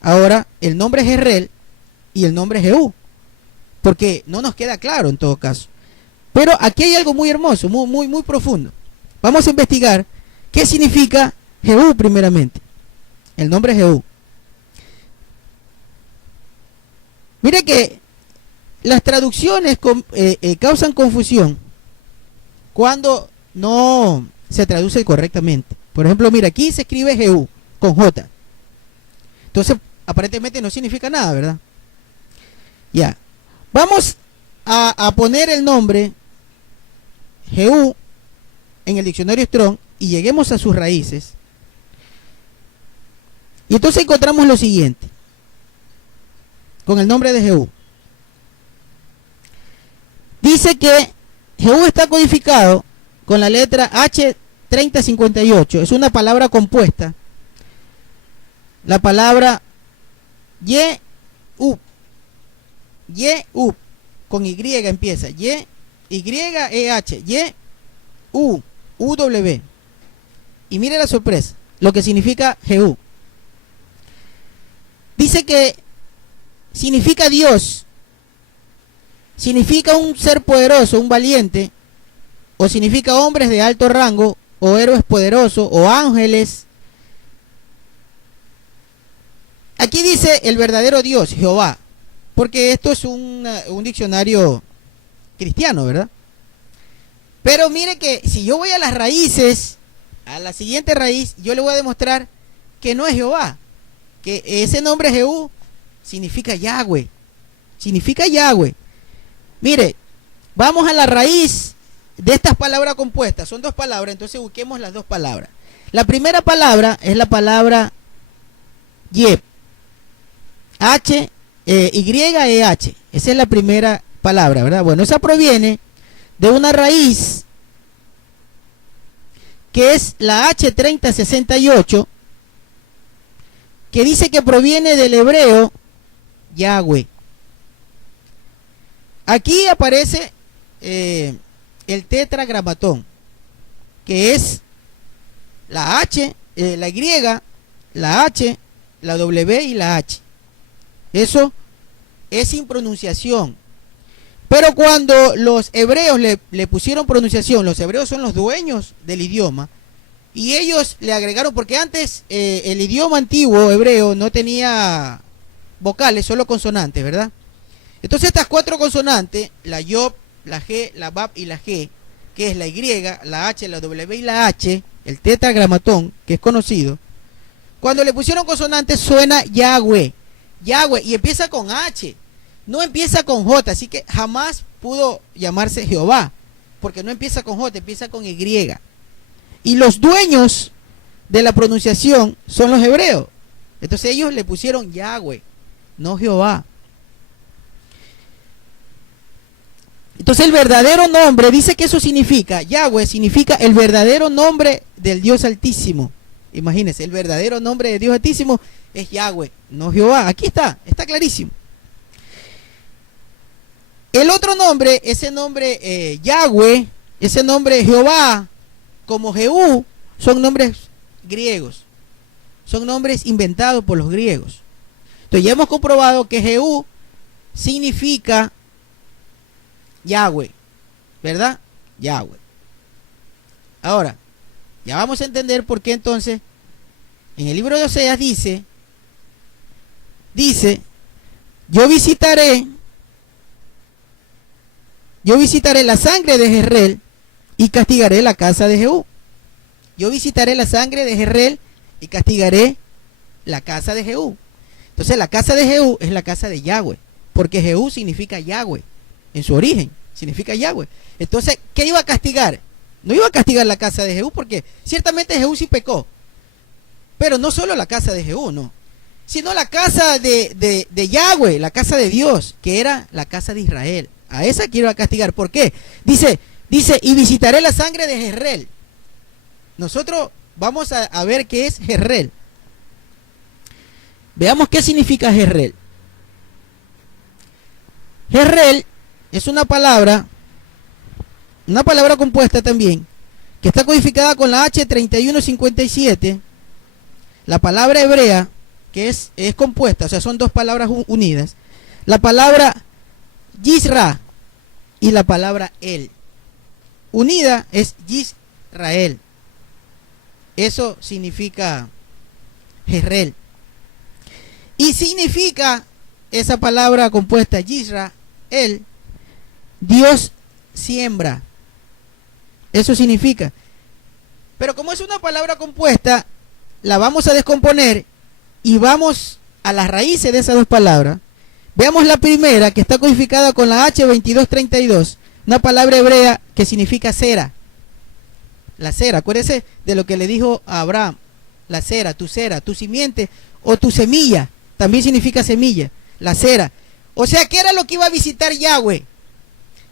ahora el nombre Jezreel y el nombre Jehú, porque no nos queda claro en todo caso. Pero aquí hay algo muy hermoso, muy profundo. Vamos a investigar qué significa Jehú primeramente. El nombre Jehú. Mire que las traducciones causan confusión cuando no se traduce correctamente. Por ejemplo, mira, aquí se escribe Jehú con J. Entonces, aparentemente no significa nada, ¿verdad? Ya. Vamos a poner el nombre Jehú en el diccionario Strong y lleguemos a sus raíces. Y entonces encontramos lo siguiente con el nombre de Jehú. Dice que Jehú está codificado con la letra H3058. Es una palabra compuesta. La palabra Ye-U. Ye-U. Con Y empieza. Y-Y-E-H. Ye-U. U-W. Y mire la sorpresa. Lo que significa Jehú. Dice que significa Dios, significa un ser poderoso, un valiente, o significa hombres de alto rango, o héroes poderosos, o ángeles. Aquí dice el verdadero Dios, Jehová, porque esto es un diccionario cristiano, ¿verdad? Pero mire que si yo voy a las raíces, a la siguiente raíz, yo le voy a demostrar que no es Jehová, que ese nombre Jehú significa Yahweh, significa Yahweh. Mire, vamos a la raíz de estas palabras compuestas, son dos palabras, entonces busquemos las dos palabras. La primera palabra es la palabra Yeb, Y-E-H, esa es la primera palabra, ¿verdad? Bueno, esa proviene de una raíz que es la H3068, que dice que proviene del hebreo Yahweh. Aquí aparece el tetragramatón, que es la H, la Y, la H, la W y la H. Eso es sin pronunciación. Pero cuando los hebreos le pusieron pronunciación, los hebreos son los dueños del idioma, y ellos le agregaron, porque antes el idioma antiguo hebreo no tenía vocales, solo consonantes, ¿verdad? Entonces estas cuatro consonantes, la Yod, la G, la Bab y la G, que es la Y, la H, la W y la H, el tetragramatón, que es conocido, cuando le pusieron consonantes suena Yahweh, Yahweh, y empieza con H, no empieza con J, así que jamás pudo llamarse Jehová, porque no empieza con J, empieza con Y. Y los dueños de la pronunciación son los hebreos. Entonces ellos le pusieron Yahweh, no Jehová. Entonces el verdadero nombre, dice que eso significa, Yahweh significa el verdadero nombre del Dios Altísimo. Imagínense, el verdadero nombre de Dios Altísimo es Yahweh, no Jehová. Aquí está clarísimo. El otro nombre, ese nombre Yahweh, ese nombre Jehová, como Jehú, son nombres griegos. Son nombres inventados por los griegos. Entonces ya hemos comprobado que Jehú significa Yahweh, ¿verdad? Yahweh. Ahora, ya vamos a entender por qué entonces en el libro de Oseas dice, yo visitaré la sangre de Jezreel y castigaré la casa de Jehú. Yo visitaré la sangre de Jezreel y castigaré la casa de Jehú. Entonces la casa de Jehú es la casa de Yahweh, porque Jehú significa Yahweh, en su origen significa Yahweh. Entonces, ¿qué iba a castigar? No iba a castigar la casa de Jehú, porque ciertamente Jehú sí pecó, pero no solo la casa de Jehú, no, sino la casa de Yahweh, la casa de Dios, que era la casa de Israel. A esa quiero castigar. ¿Por qué? Dice, y visitaré la sangre de Jezreel. Nosotros vamos a ver qué es Jezreel. Veamos qué significa Jezreel. Jezreel es una palabra compuesta también, que está codificada con la H3157. La palabra hebrea, que es compuesta, o sea, son dos palabras unidas. La palabra Yisra y la palabra El. Unida es Yisrael. Eso significa Jezreel. Y significa esa palabra compuesta Yisrael, Dios siembra. Eso significa. Pero como es una palabra compuesta, la vamos a descomponer y vamos a las raíces de esas dos palabras. Veamos la primera, que está codificada con la H2232, una palabra hebrea que significa cera. La cera, acuérdese de lo que le dijo a Abraham. La cera, tu simiente o tu semilla, también significa semilla, la cera. O sea, ¿qué era lo que iba a visitar Yahweh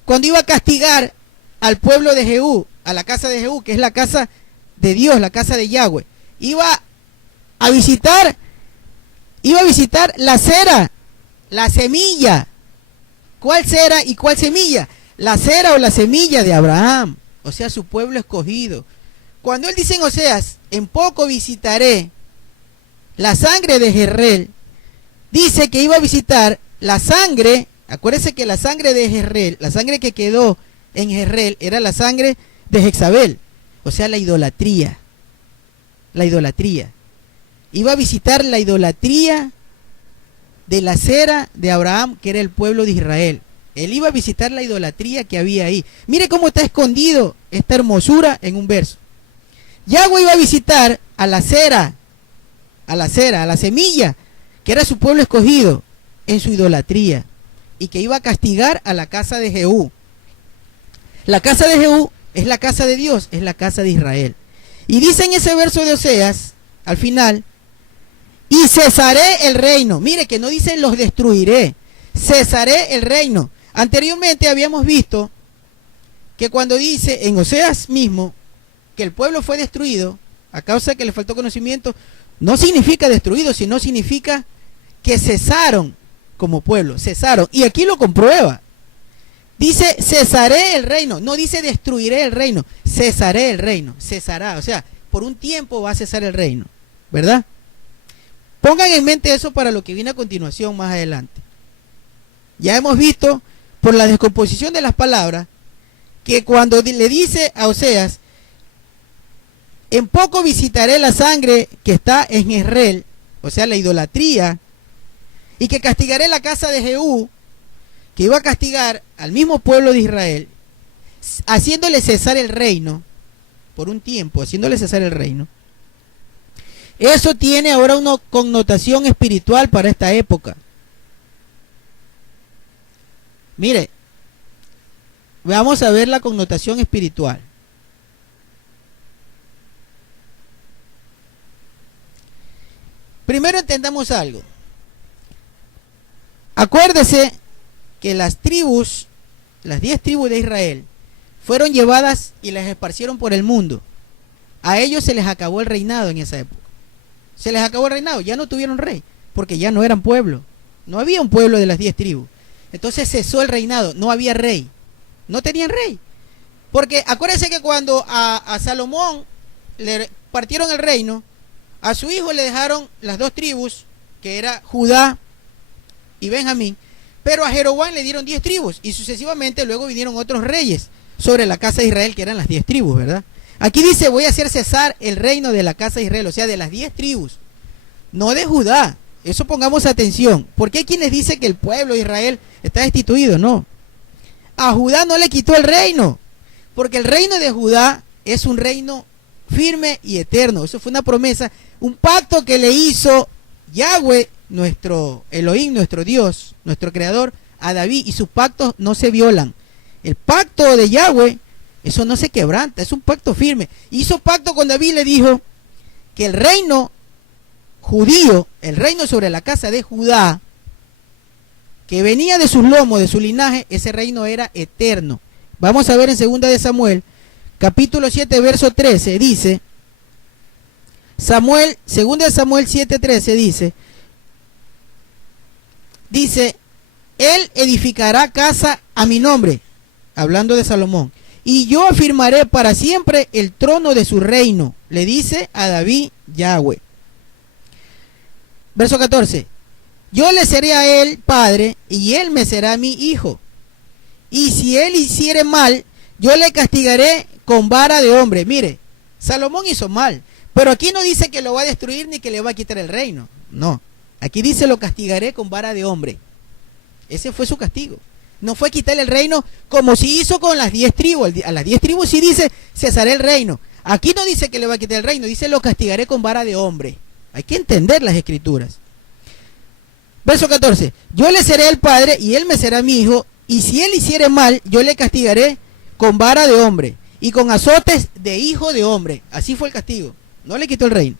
cuando iba a castigar al pueblo de Jehú, a la casa de Jehú, que es la casa de Dios, la casa de Yahweh? Iba a visitar la cera, la semilla. ¿Cuál cera y cuál semilla? La cera o la semilla de Abraham, o sea, su pueblo escogido. Cuando él dice en Oseas, en poco visitaré la sangre de Jezreel, dice que iba a visitar la sangre. Acuérdese que la sangre de Jezreel, la sangre que quedó en Jezreel, era la sangre de Jezabel, o sea, la idolatría. La idolatría. Iba a visitar la idolatría de la cera de Abraham, que era el pueblo de Israel. Él iba a visitar la idolatría que había ahí. Mire cómo está escondido esta hermosura en un verso. Yahweh iba a visitar a la cera, a la semilla, que era su pueblo escogido, en su idolatría, y que iba a castigar a la casa de Jehú. La casa de Jehú es la casa de Dios, es la casa de Israel. Y dice en ese verso de Oseas, al final, y cesaré el reino. Mire que no dice los destruiré, cesaré el reino. Anteriormente habíamos visto que cuando dice en Oseas mismo que el pueblo fue destruido a causa de que le faltó conocimiento, no significa destruido, sino significa que cesaron como pueblo, cesaron. Y aquí lo comprueba. Dice cesaré el reino, no dice destruiré el reino, cesaré el reino, cesará, o sea, por un tiempo va a cesar el reino, ¿verdad? Pongan en mente eso para lo que viene a continuación más adelante. Ya hemos visto por la descomposición de las palabras que cuando le dice a Oseas, en poco visitaré la sangre que está en Jezreel, o sea, la idolatría, y que castigaré la casa de Jehú, que iba a castigar al mismo pueblo de Israel, haciéndole cesar el reino, por un tiempo, haciéndole cesar el reino. Eso tiene ahora una connotación espiritual para esta época. Mire, vamos a ver la connotación espiritual. Primero entendamos algo. Acuérdese que las 10 tribus de Israel, fueron llevadas y las esparcieron por el mundo. A ellos se les acabó el reinado en esa época. Se les acabó el reinado, ya no tuvieron rey, porque ya no eran pueblo. No había un pueblo de las 10 tribus. Entonces cesó el reinado, no había rey. No tenían rey. Porque acuérdense que cuando a Salomón le partieron el reino, a su hijo le dejaron las 2 tribus, que era Judá y Benjamín, pero a Jeroboam le dieron 10 tribus, y sucesivamente luego vinieron otros reyes sobre la casa de Israel, que eran las 10 tribus, ¿verdad? Aquí dice, voy a hacer cesar el reino de la casa de Israel, o sea, de las 10 tribus, no de Judá. Eso pongamos atención, porque hay quienes dicen que el pueblo de Israel está destituido. No, a Judá no le quitó el reino, porque el reino de Judá es un reino firme y eterno. Eso fue una promesa, un pacto que le hizo Yahweh, nuestro Elohim, nuestro Dios, nuestro creador, a David, y sus pactos no se violan. El pacto de Yahweh, eso no se quebranta, es un pacto firme. Hizo pacto con David, le dijo que el reino judío, el reino sobre la casa de Judá, que venía de sus lomos, de su linaje, ese reino era eterno. Vamos a ver en 2 de Samuel, capítulo 7, verso 13, dice, 2 de Samuel 7:13 dice, él edificará casa a mi nombre, hablando de Salomón, y yo afirmaré para siempre el trono de su reino, le dice a David Yahweh. Verso 14, yo le seré a él padre, y él me será mi hijo, y si él hiciere mal, yo le castigaré con vara de hombre. Mire, Salomón hizo mal, pero aquí no dice que lo va a destruir ni que le va a quitar el reino. No, aquí dice lo castigaré con vara de hombre. Ese fue su castigo. No fue quitarle el reino como si hizo con las 10 tribus. A las 10 tribus sí dice, cesaré el reino. Aquí no dice que le va a quitar el reino, dice lo castigaré con vara de hombre. Hay que entender las escrituras. Verso 14, yo le seré el padre y él me será mi hijo, y si él hiciere mal, yo le castigaré con vara de hombre y con azotes de hijo de hombre. Así fue el castigo, no le quitó el reino.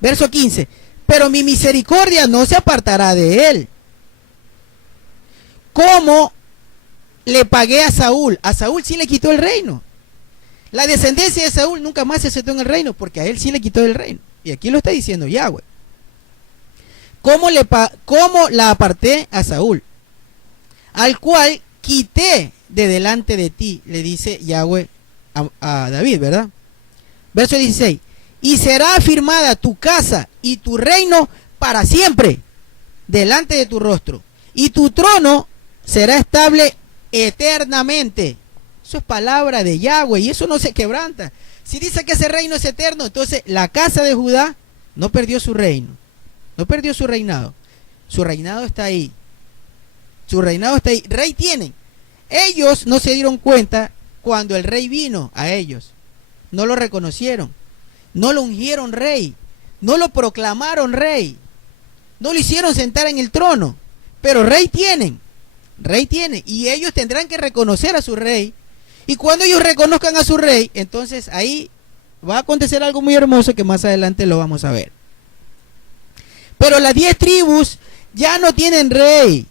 Verso 15, pero mi misericordia no se apartará de él, como le pagué a Saúl sí le quitó el reino. La descendencia de Saúl nunca más se sentó en el reino, porque a él sí le quitó el reino. Y aquí lo está diciendo Yahweh. ¿Cómo la aparté a Saúl? Al cual quité de delante de ti, le dice Yahweh a David, ¿verdad? Verso 16, y será afirmada tu casa y tu reino para siempre delante de tu rostro, y tu trono será estable eternamente. Eso es palabra de Yahweh y eso no se quebranta. Si dice que ese reino es eterno, entonces la casa de Judá no perdió su reino, no perdió su reinado. Su reinado está ahí. Su reinado está ahí. Rey tienen. Ellos no se dieron cuenta cuando el rey vino a ellos. No lo reconocieron. No lo ungieron rey. No lo proclamaron rey. No lo hicieron sentar en el trono. Pero rey tienen. Rey tienen. Y ellos tendrán que reconocer a su rey. Y cuando ellos reconozcan a su rey, entonces ahí va a acontecer algo muy hermoso que más adelante lo vamos a ver. Pero las 10 tribus ya no tienen rey.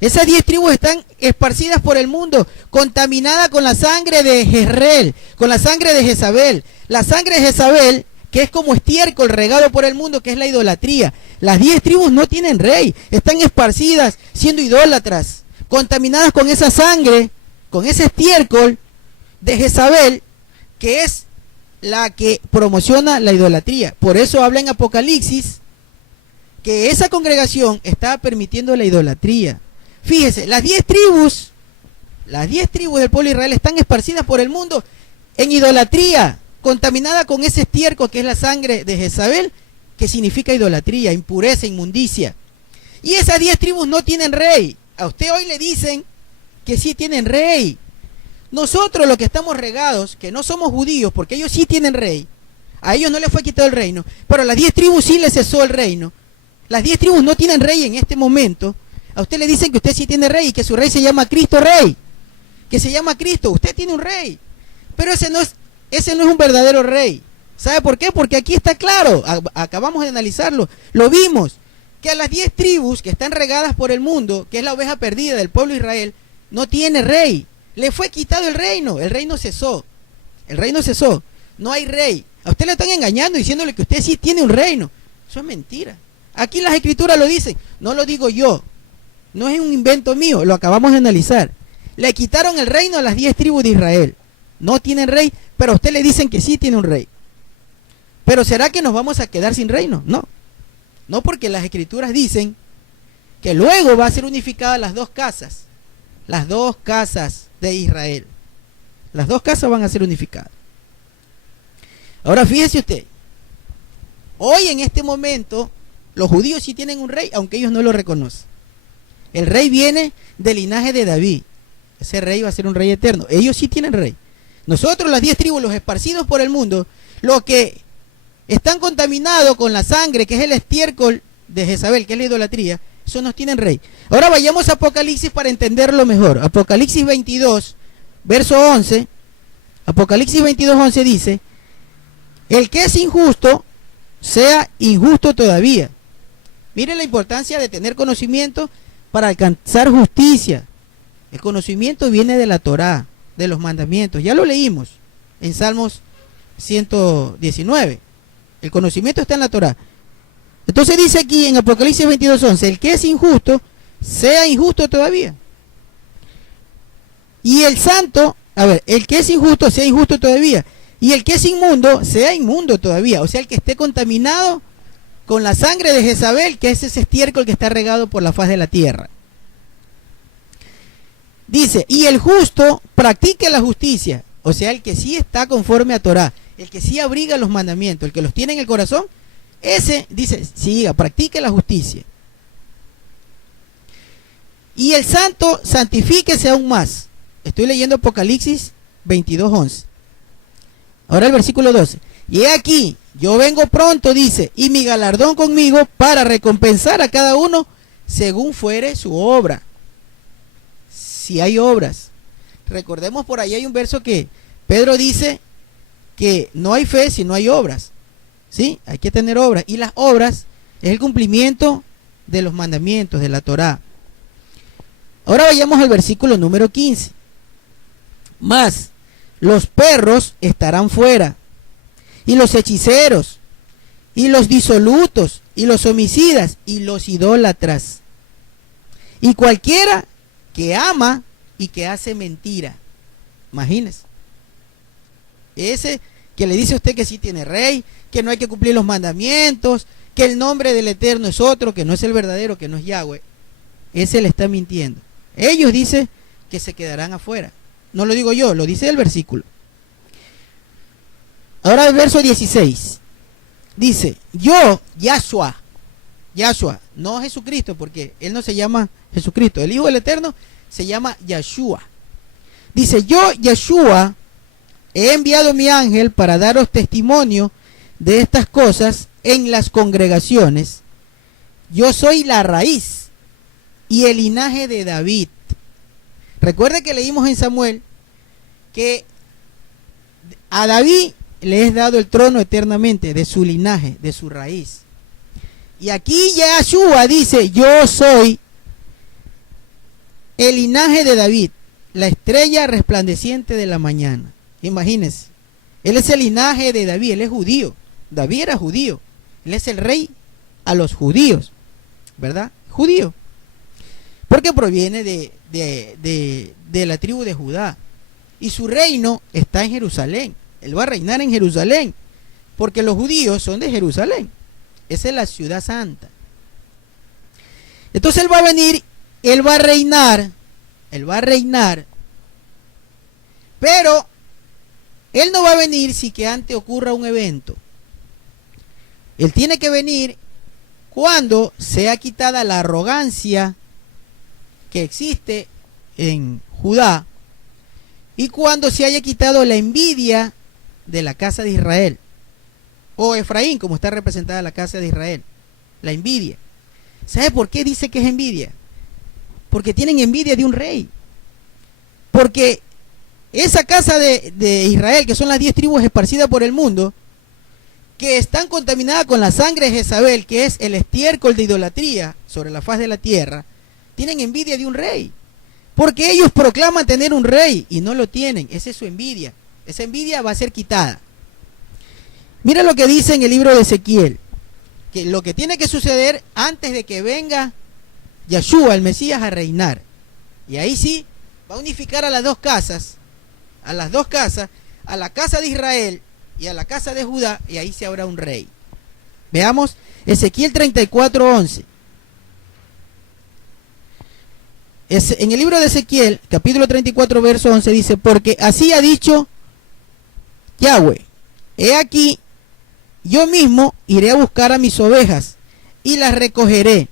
Esas 10 tribus están esparcidas por el mundo, contaminadas con la sangre de Jezreel, con la sangre de Jezabel. La sangre de Jezabel, que es como estiércol regado por el mundo, que es la idolatría. Las 10 tribus no tienen rey, están esparcidas siendo idólatras, contaminadas con esa sangre, con ese estiércol de Jezabel, que es la que promociona la idolatría. Por eso habla en Apocalipsis que esa congregación estaba permitiendo la idolatría. Fíjese, las 10 tribus del pueblo de Israel están esparcidas por el mundo en idolatría, contaminada con ese estiércol que es la sangre de Jezabel, que significa idolatría, impureza, inmundicia. Y esas 10 tribus no tienen rey. A usted hoy le dicen que sí tienen rey. Nosotros los que estamos regados, que no somos judíos, porque ellos sí tienen rey, a ellos no les fue quitado el reino, pero a las 10 tribus sí les cesó el reino. Las 10 tribus no tienen rey en este momento. A usted le dicen que usted sí tiene rey y que su rey se llama Cristo Rey, que se llama Cristo. Usted tiene un rey, pero ese no es un verdadero rey. ¿Sabe por qué? Porque aquí está claro, acabamos de analizarlo, lo vimos, que a las 10 tribus que están regadas por el mundo, que es la oveja perdida del pueblo de Israel, no tiene rey, le fue quitado el reino cesó, no hay rey. A usted le están engañando diciéndole que usted sí tiene un reino, eso es mentira. Aquí las escrituras lo dicen, no lo digo yo, no es un invento mío, lo acabamos de analizar. Le quitaron el reino a las 10 tribus de Israel, no tienen rey, pero a usted le dicen que sí tiene un rey. Pero ¿será que nos vamos a quedar sin reino? No, porque las escrituras dicen que luego va a ser unificadas las dos casas de Israel. Las dos casas van a ser unificadas. Ahora fíjese usted, hoy en este momento los judíos sí tienen un rey, aunque ellos no lo reconocen. El rey viene del linaje de David. Ese rey va a ser un rey eterno. Ellos sí tienen rey. Nosotros, las 10 tribus, los esparcidos por el mundo, los que están contaminados con la sangre, que es el estiércol de Jezabel, que es la idolatría, esos no tienen rey. Ahora vayamos a Apocalipsis para entenderlo mejor. Apocalipsis 22, verso 11. Apocalipsis 22, 11 dice: el que es injusto, sea injusto todavía. Mire la importancia de tener conocimiento para alcanzar justicia. El conocimiento viene de la Torá, de los mandamientos. Ya lo leímos en Salmos 119. El conocimiento está en la Torá. Entonces dice aquí en Apocalipsis 22:11, el que es injusto, sea injusto todavía. Y el santo, el que es injusto, sea injusto todavía. Y el que es inmundo, sea inmundo todavía. O sea, el que esté contaminado con la sangre de Jezabel, que es ese estiércol que está regado por la faz de la tierra. Dice, y el justo practique la justicia. O sea, el que sí está conforme a Torá, el que sí abriga los mandamientos, el que los tiene en el corazón, ese dice, siga, practique la justicia. Y el santo, santifíquese aún más. Estoy leyendo Apocalipsis 22:11. Ahora el versículo 12. Y he aquí, yo vengo pronto, dice, y mi galardón conmigo para recompensar a cada uno según fuere su obra. Si hay obras. Recordemos, por ahí hay un verso que Pedro dice que no hay fe si no hay obras. ¿Sí? Hay que tener obras. Y las obras es el cumplimiento de los mandamientos de la Torá. Ahora vayamos al versículo número 15. Más, los perros estarán fuera, y los hechiceros, y los disolutos, y los homicidas, y los idólatras, y cualquiera que ama y que hace mentira. Imagínese. Ese que le dice a usted que sí tiene rey, que no hay que cumplir los mandamientos, que el nombre del Eterno es otro, que no es el verdadero, que no es Yahweh. Ese le está mintiendo. Ellos dicen que se quedarán afuera. No lo digo yo, lo dice el versículo. Ahora el verso 16. Dice, yo, Yahshua, no Jesucristo, porque él no se llama Jesucristo. El Hijo del Eterno se llama Yahshua. Dice, yo, Yahshua, he enviado mi ángel para daros testimonio de estas cosas en las congregaciones. Yo soy la raíz y el linaje de David. Recuerde que leímos en Samuel que a David le es dado el trono eternamente, de su linaje, de su raíz. Y aquí Yahshua dice, yo soy el linaje de David, la estrella resplandeciente de la mañana. Imagínense, él es el linaje de David, él es judío. David era judío, él es el rey a los judíos, ¿verdad? Judío, porque proviene de la tribu de Judá, y su reino está en Jerusalén. Él va a reinar en Jerusalén, porque los judíos son de Jerusalén, esa es la ciudad santa. Entonces él va a venir, él va a reinar, pero él no va a venir sin que antes ocurra un evento. Él tiene que venir cuando sea quitada la arrogancia que existe en Judá y cuando se haya quitado la envidia de la casa de Israel, o Efraín, como está representada la casa de Israel, la envidia. ¿Sabe por qué dice que es envidia? Porque tienen envidia de un rey. Porque esa casa de Israel, que son las 10 tribus esparcidas por el mundo, que están contaminadas con la sangre de Jezabel, que es el estiércol de idolatría sobre la faz de la tierra, tienen envidia de un rey, porque ellos proclaman tener un rey y no lo tienen. Esa es su envidia. Esa envidia va a ser quitada. Mira lo que dice en el libro de Ezequiel, que lo que tiene que suceder antes de que venga Yeshua, el Mesías, a reinar. Y ahí sí va a unificar a las dos casas, a la casa de Israel y a la casa de Judá, y ahí se habrá un rey. Veamos Ezequiel 34:11. En el libro de Ezequiel, capítulo 34, verso 11, dice: porque así ha dicho Yahweh, he aquí, yo mismo iré a buscar a mis ovejas y las recogeré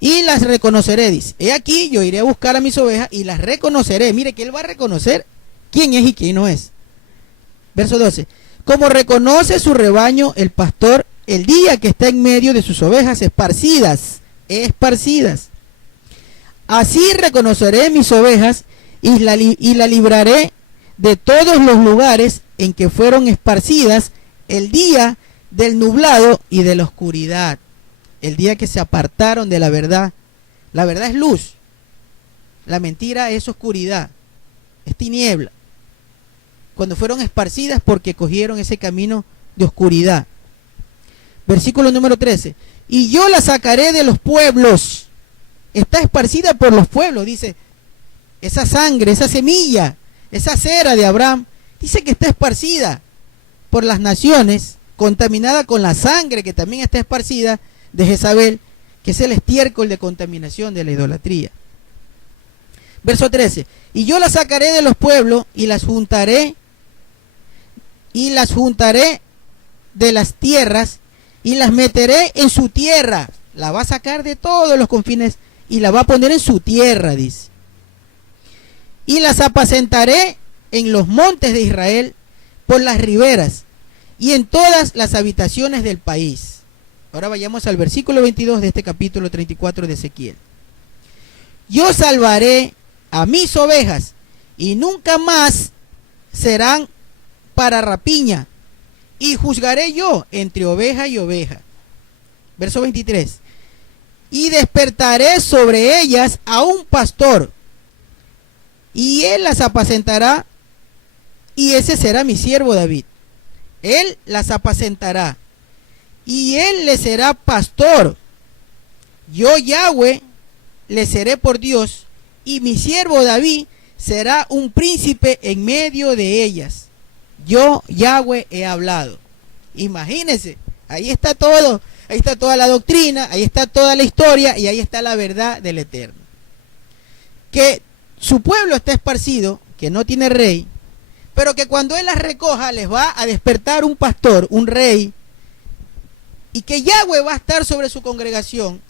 y las reconoceré, dice. He aquí, yo iré a buscar a mis ovejas y las reconoceré. Mire que él va a reconocer quién es y quién no es. Verso 12. Como reconoce su rebaño el pastor el día que está en medio de sus ovejas esparcidas. Así reconoceré mis ovejas y la libraré de todos los lugares en que fueron esparcidas el día del nublado y de la oscuridad. El día que se apartaron de la verdad. La verdad es luz. La mentira es oscuridad. Es tiniebla. Cuando fueron esparcidas porque cogieron ese camino de oscuridad. Versículo número 13. Y yo la sacaré de los pueblos. Está esparcida por los pueblos, dice. Esa sangre, esa semilla, esa cera de Abraham, dice que está esparcida por las naciones, contaminada con la sangre que también está esparcida de Jezabel, que es el estiércol de contaminación de la idolatría. Verso 13. Y yo las sacaré de los pueblos y las juntaré de las tierras y las meteré en su tierra. La va a sacar de todos los confines y la va a poner en su tierra, dice. Y las apacentaré en los montes de Israel, por las riberas y en todas las habitaciones del país. Ahora vayamos al versículo 22 de este capítulo 34 de Ezequiel. Yo salvaré a mis ovejas y nunca más serán para rapiña, y juzgaré yo entre oveja y oveja. Verso 23. Y despertaré sobre ellas a un pastor, y él las apacentará, y ese será mi siervo David. Él las apacentará, y él les será pastor. Yo, Yahweh, le seré por Dios, y mi siervo David será un príncipe en medio de ellas. Yo, Yahweh, he hablado. Imagínense, ahí está todo, ahí está toda la doctrina, ahí está toda la historia, y ahí está la verdad del Eterno. Que su pueblo está esparcido, que no tiene rey, pero que cuando él las recoja les va a despertar un pastor, un rey, y que Yahweh va a estar sobre su congregación,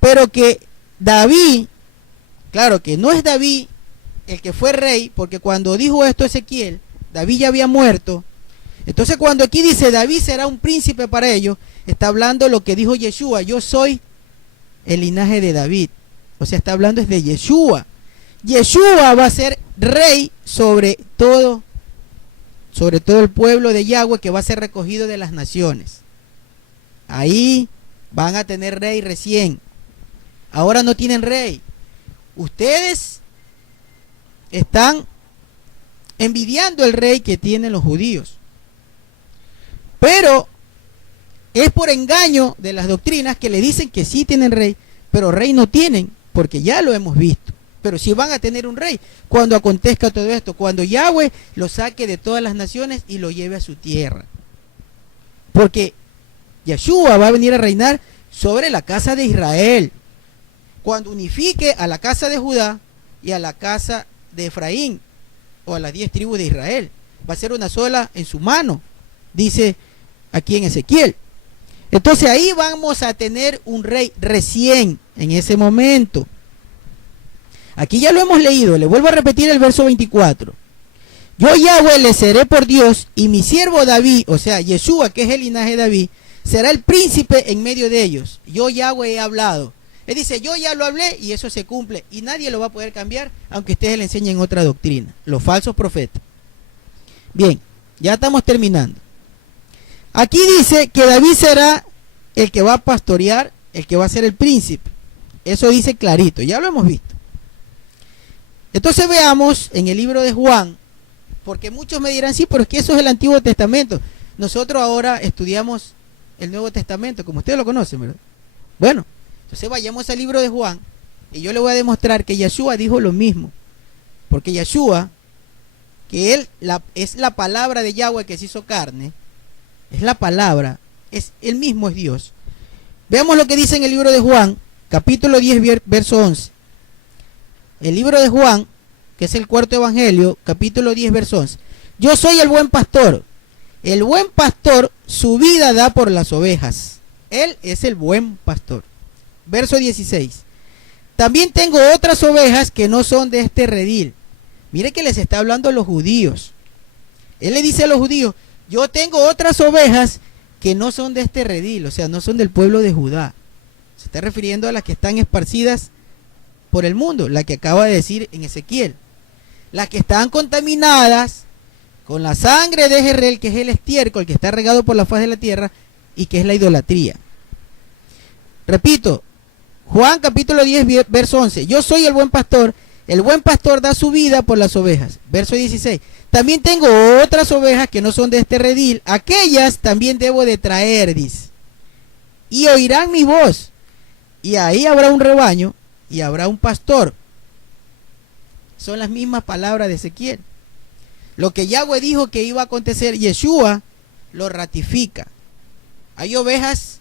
pero que David, claro que no es David el que fue rey, porque cuando dijo esto Ezequiel, David ya había muerto. Entonces cuando aquí dice David será un príncipe para ellos, está hablando lo que dijo Yeshua: yo soy el linaje de David. O sea, está hablando es de Yeshua. Yeshua va a ser rey sobre todo el pueblo de Yahweh, que va a ser recogido de las naciones. Ahí van a tener rey recién. Ahora no tienen rey. Ustedes están envidiando el rey que tienen los judíos, pero es por engaño de las doctrinas que le dicen que sí tienen rey, pero rey no tienen, porque ya lo hemos visto. Pero sí van a tener un rey cuando acontezca todo esto, cuando Yahweh lo saque de todas las naciones y lo lleve a su tierra, porque Yeshua va a venir a reinar sobre la casa de Israel, cuando unifique a la casa de Judá y a la casa de Efraín, o a las 10 tribus de Israel. Va a ser una sola en su mano, dice aquí en Ezequiel. Entonces ahí vamos a tener un rey recién, en ese momento. Aquí ya lo hemos leído, le vuelvo a repetir el verso 24. Yo, Yahweh, le seré por Dios, y mi siervo David, o sea, Yeshua, que es el linaje de David, será el príncipe en medio de ellos. Yo, Yahweh, he hablado. Él dice, yo ya lo hablé, y eso se cumple, y nadie lo va a poder cambiar, aunque ustedes le enseñen otra doctrina, los falsos profetas. Bien, ya estamos terminando. Aquí dice que David será el que va a pastorear, el que va a ser el príncipe. Eso dice clarito, ya lo hemos visto. Entonces veamos en el libro de Juan, porque muchos me dirán, sí, pero es que eso es el Antiguo Testamento. Nosotros ahora estudiamos el Nuevo Testamento, como ustedes lo conocen, ¿verdad? Bueno, entonces vayamos al libro de Juan y yo le voy a demostrar que Yeshua dijo lo mismo. Porque Yeshua, que él es la palabra de Yahweh que se hizo carne, es la palabra, él mismo es Dios. Veamos lo que dice en el libro de Juan, capítulo 10, verso 11. El libro de Juan, que es el cuarto evangelio, capítulo 10, verso 11. Yo soy el buen pastor. El buen pastor su vida da por las ovejas. Él es el buen pastor. Verso 16. También tengo otras ovejas que no son de este redil. Mire que les está hablando a los judíos. Él le dice a los judíos, yo tengo otras ovejas que no son de este redil, o sea, no son del pueblo de Judá. Se está refiriendo a las que están esparcidas por el mundo, la que acaba de decir en Ezequiel. Las que están contaminadas con la sangre de Jezreel, que es el estiércol que está regado por la faz de la tierra y que es la idolatría. Repito, Juan capítulo 10, verso 11. Yo soy el buen pastor da su vida por las ovejas. Verso 16. También tengo otras ovejas que no son de este redil, aquellas también debo de traer, dice. Y oirán mi voz, y ahí habrá un rebaño y habrá un pastor. Son las mismas palabras de Ezequiel. Lo que Yahweh dijo que iba a acontecer, Yeshua lo ratifica. Hay ovejas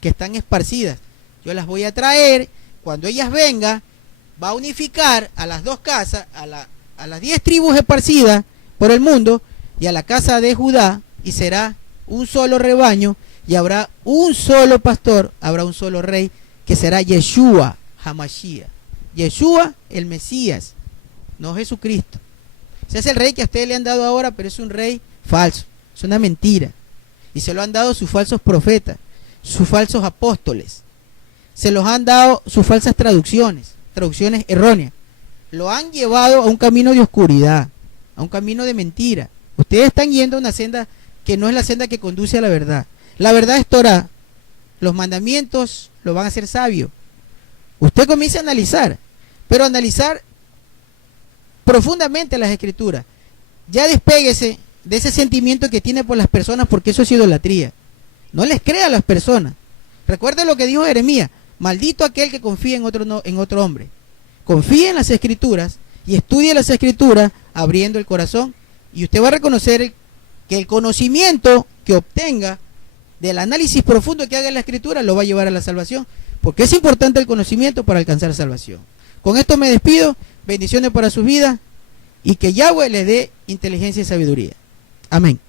que están esparcidas. Yo las voy a traer. Cuando ellas vengan, va a unificar a las dos casas, a las 10 tribus esparcidas por el mundo y a la casa de Judá, y será un solo rebaño y habrá un solo pastor, habrá un solo rey, que será Yeshua Hamashiach. Yeshua el Mesías, no Jesucristo. Ese es el rey que a ustedes le han dado ahora, pero es un rey falso, es una mentira. Y se lo han dado sus falsos profetas, sus falsos apóstoles. Se los han dado sus falsas traducciones erróneas. Lo han llevado a un camino de oscuridad, a un camino de mentira. Ustedes están yendo a una senda que no es la senda que conduce a la verdad. La verdad es Torah. Los mandamientos lo van a hacer sabio. Usted comienza a analizar, pero analizar profundamente las escrituras. Ya despéguese de ese sentimiento que tiene por las personas, porque eso es idolatría. No les crea a las personas. Recuerde lo que dijo Jeremías: maldito aquel que confía en otro hombre. Confíe en las escrituras y estudie las escrituras abriendo el corazón, y usted va a reconocer que el conocimiento que obtenga del análisis profundo que haga en la escritura lo va a llevar a la salvación, porque es importante el conocimiento para alcanzar salvación. Con esto me despido. Bendiciones para sus vidas y que Yahweh les dé inteligencia y sabiduría. Amén.